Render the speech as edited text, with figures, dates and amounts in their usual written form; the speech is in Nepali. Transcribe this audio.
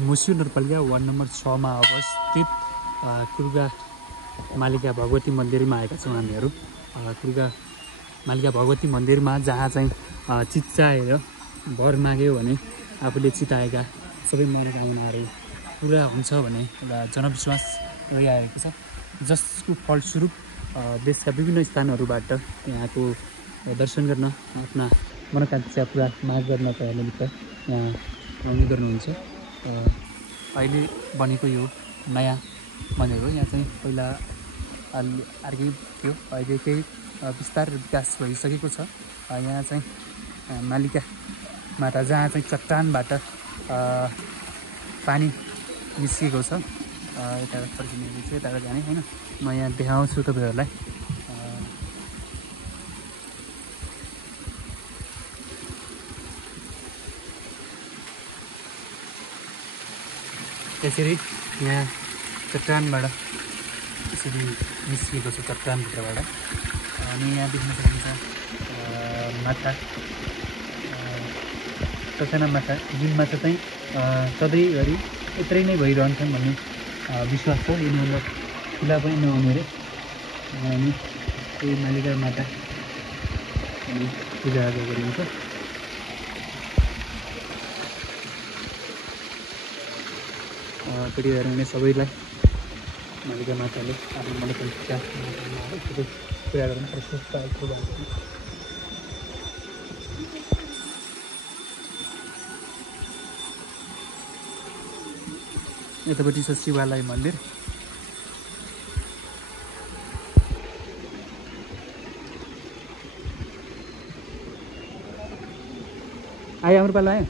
मुस्यु नगरपालिका वार्ड नम्बर 6 मा अवस्थित कुर्गा मालिका भगवती मन्दिरमा आएका छौँ हामीहरू। कुर्गा मालिका भगवती मन्दिरमा जहाँ चाहिँ चिच्चाएर वर माग्यो भने आफूले चिताएका सबै मनोकामनाहरू पुरा हुन्छ भन्ने एउटा जनविश्वास रहिआएको छ, जसको फलस्वरूप देशका विभिन्न स्थानहरूबाट यहाँको दर्शन गर्न आफ्ना मनोकांक्षा पुरा माग गर्नका निमित्त यहाँ आउने गर्नुहुन्छ। अहिले बनेको यो नयाँ मन्दिर हो। यहाँ चाहिँ पहिला अर्कै थियो, अहिले केही विस्तार विकास भइसकेको छ। यहाँ चाहिँ मालिका माता जहाँ चाहिँ चट्टानबाट पानी निस्किएको छ, यता फर्किने चाहिँ यताबाट जाने होइन। म यहाँ देखाउँछु तपाईँहरूलाई। त्यसरी यहाँ चट्टानबाट यसरी निस्किएको छ, चट्टानभित्रबाट। अनि यहाँ देख्न सक्नुहुन्छ माछा, ससाना माछा, जुन माछा चाहिँ सधैँभरि यत्रै नै भइरहन्छन् भन्ने विश्वास छ। यिनीहरूलाई खुला पनि नहुने अरे। अनि त्यही मालिका माता पूजाआजा गरिन्छ। त्यति भएर हुने सबैलाई मालिका माताले आफ्नो मनोकांक्षा पुरा गर्न प्रशस्त आएको भएको छ। यतापट्टि छ शिवालय मन्दिर। आयो हाम्रो पालो आयो।